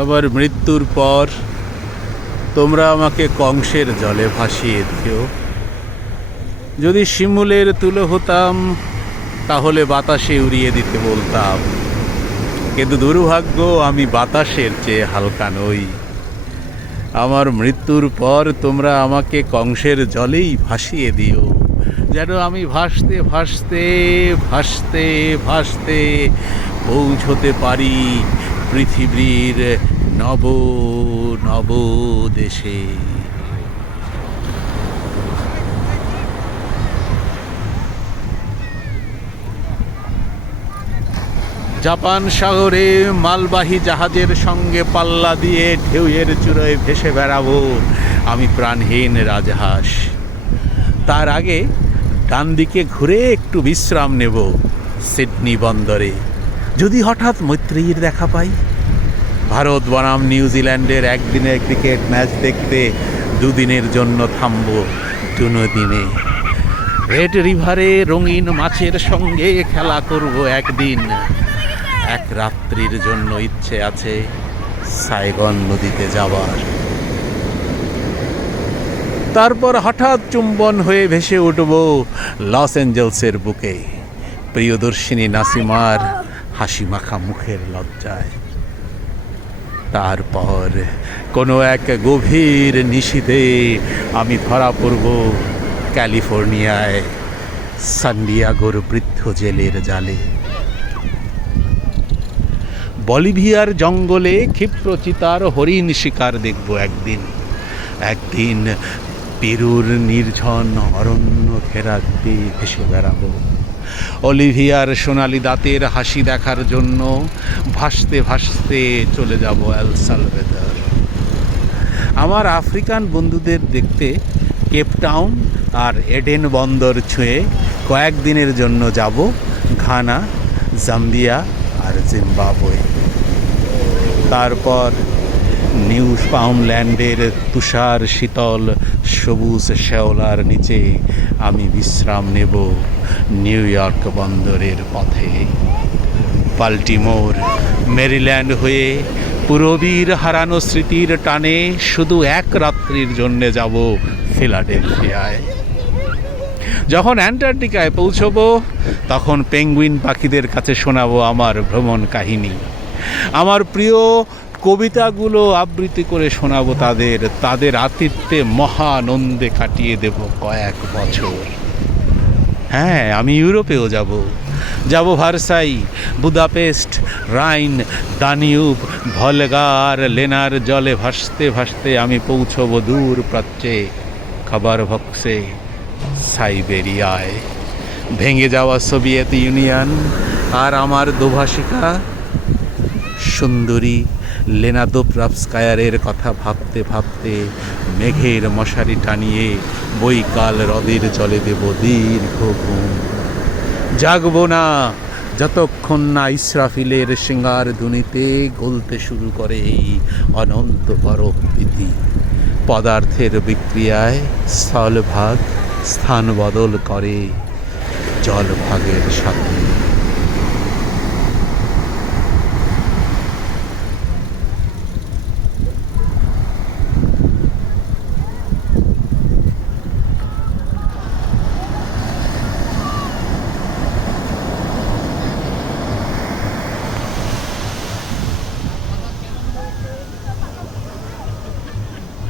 আমার মৃত্যুর পর তোমরা আমাকে কংসের জলে ভাসিয়ে দিও। যদি শিমুলের তুলো হতাম তাহলে বাতাসে উড়িয়ে দিতে বলতাম, কিন্তু দুর্ভাগ্য আমি বাতাসের চেয়ে হালকা নই। আমার মৃত্যুর পর তোমরা আমাকে কংসের জলেই ভাসিয়ে দিও, যেন আমি ভাসতে ভাসতে ভাসতে ভাসতে পৌঁছতে পারি পৃথিবীর নব নব দেশে। জাপান সাগরে মালবাহী জাহাজের সঙ্গে পাল্লা দিয়ে ঢেউয়ের চূড়োয় ভেসে বেড়াবো আমি প্রাণহীন রাজহাঁস। তার আগে ডান দিকে ঘুরে একটু বিশ্রাম নেব সিডনি বন্দরে। যদি হঠাৎ মৈত্রীর দেখা পাই, ভারত বনাম নিউজিল্যান্ডের একদিনের ক্রিকেট ম্যাচ দেখতে দুদিনের জন্য থামব দুদিনে। রেড রিভারে রঙিন মাছের সঙ্গে খেলা করব একদিন। এক রাত্রির জন্য ইচ্ছে আছে সাইগন নদীতে যাবার। তারপর হঠাৎ চুম্বন হয়ে ভেসে উঠব লস অ্যাঞ্জেলসের বুকে, প্রিয়দর্শিনী নাসিমার হাসি মাখা মুখের লজ্জায়। তারপর কোনো এক গভীর নিশীথে আমি ধরা পড়ব ক্যালিফোর্নিয়ায় সান ডিয়েগোর বৃদ্ধ জেলের জালে। বলিভিয়ার জঙ্গলে ক্ষিপ্র চিতার হরিণ শিকার দেখব একদিন। একদিন পেরুর নির্জন অরণ্য ঘেরা দিয়ে ভেসে বেড়াবো অলিভিয়ার সোনালি দাঁতের হাসি দেখার জন্য। ভাসতে ভাসতে চলে যাব এল সালভেদর। আমার আফ্রিকান বন্ধুদের দেখতে কেপটাউন আর এডেন বন্দর ছুঁয়ে কয়েকদিনের জন্য যাব ঘানা, জাম্বিয়া আর জিম্বাবুয়ে। তারপর নিউ ফাউন্ডল্যান্ডের তুষার শীতল সবুজ শ্যাওলার নিচে আমি বিশ্রাম নেব নিউ ইয়র্ক বন্দরের পথে। বাল্টিমোর, মেরিল্যান্ড হয়ে পূরবীর হারানো স্মৃতির টানে শুধু এক রাত্রির জন্যে যাব ফিলাডেলফিয়ায়। যখন অ্যান্টার্কটিকায় পৌঁছবো তখন পেঙ্গুইন পাখিদের কাছে শোনাবো আমার ভ্রমণ কাহিনী। আমার প্রিয় কবিতাগুলো আবৃত্তি করে শোনাবো তাদের। তাদের আতিথ্যে মহানন্দে কাটিয়ে দেব কয়েক বছর। হ্যাঁ, আমি ইউরোপেও যাব ভার্সাই, বুদাপেস্ট, রাইন, দানিউব, ভলগার, লেনার জলে ভাসতে ভাসতে আমি পৌঁছবো দূর প্রাচ্যে, খাবার ভক্সে, সাইবেরিয়ায়। ভেঙে যাওয়া সোভিয়েত ইউনিয়ন আর আমার দোভাষিকা সুন্দরী লেনা দোব্রাভস্কায়ারের কথা ভাবতে ভাবতে মেঘের মশারি টানিয়ে বৈকাল হ্রদের জলে দেব দীর্ঘ ঘুম। জাগব না যতক্ষণ না ইসরাফিলের সিঙ্গার ধ্বনিতে গলতে শুরু করে এই অনন্ত বরফ ভীতি। পদার্থের বিক্রিয়ায় স্থলভাগ স্থান বদল করে জলভাগের সাথে।